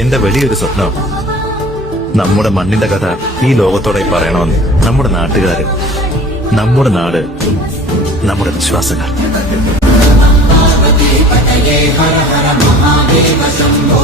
എന്റെ വലിയൊരു സ്വപ്നം നമ്മുടെ മണ്ണിന്റെ കഥ ഈ ലോകത്തോടെ പറയണമെന്ന്. നമ്മുടെ നാട്ടുകാര്, നമ്മുടെ നാട്, നമ്മുടെ വിശ്വാസങ്ങൾ. ഹര ഹര മഹാദേവ ശംഭോ.